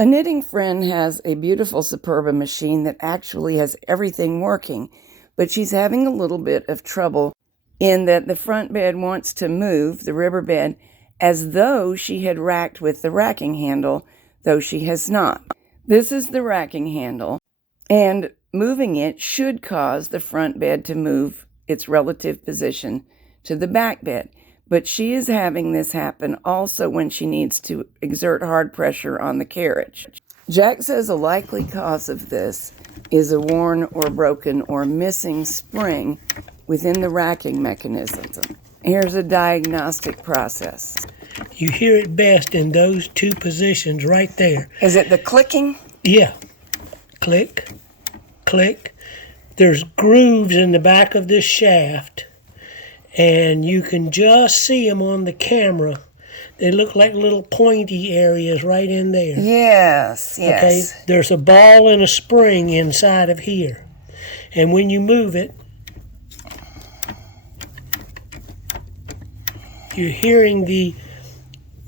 A knitting friend has a beautiful Superba machine that actually has everything working, but she's having a little bit of trouble in that the front bed wants to move, the rubber bed, as though she had racked with the racking handle, though she has not. This is the racking handle, and moving it should cause the front bed to move its relative position to the back bed. But she is having this happen also when she needs to exert hard pressure on the carriage. Jack says a likely cause of this is a worn or broken or missing spring within the racking mechanism. Here's a diagnostic process. You hear it best in those two positions right there. Is it the clicking? Yeah. Click, click. There's grooves in the back of this shaft, and you can just see them on the camera. They look like little pointy areas right in there. Yes, yes. Okay, there's a ball and a spring inside of here. And when you move it, you're hearing the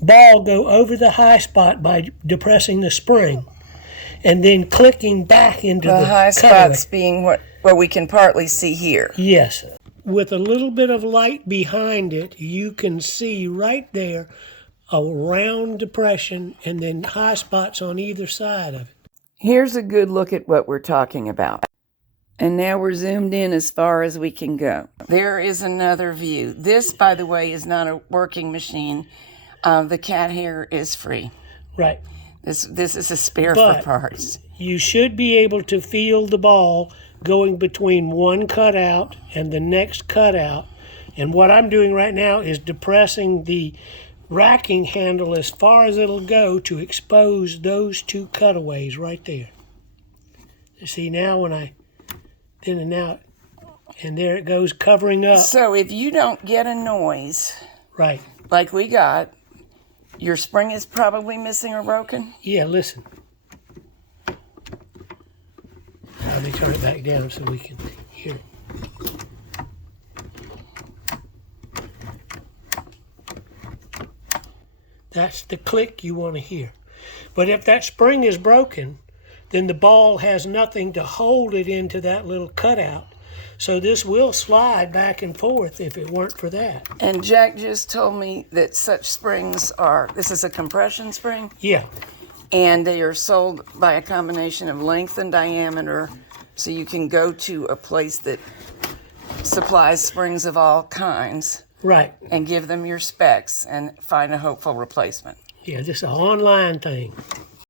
ball go over the high spot by depressing the spring and then clicking back into the high cutaway. spots being what we can partly see here. Yes. With a little bit of light behind it, you can see right there a round depression and then high spots on either side of it. Here's a good look at what we're talking about. And now we're zoomed in as far as we can go. There is another view. This, by the way, is not a working machine. The cat hair is free. Right. This is a spare for parts. You should be able to feel the ball going between one cutout and the next cutout. And what I'm doing right now is depressing the racking handle as far as it'll go to expose those two cutaways right there. You see now when I in and out, and there it goes covering up. So if you don't get a noise, right, like we got, your spring is probably missing or broken? Yeah, listen. Let me turn it back down so we can hear it. That's the click you want to hear. But if that spring is broken, then the ball has nothing to hold it into that little cutout. So this will slide back and forth if it weren't for that. And Jack just told me that such springs this is a compression spring? Yeah. And they are sold by a combination of length and diameter, so you can go to a place that supplies springs of all kinds. Right. And give them your specs and find a hopeful replacement. Yeah, this is an online thing.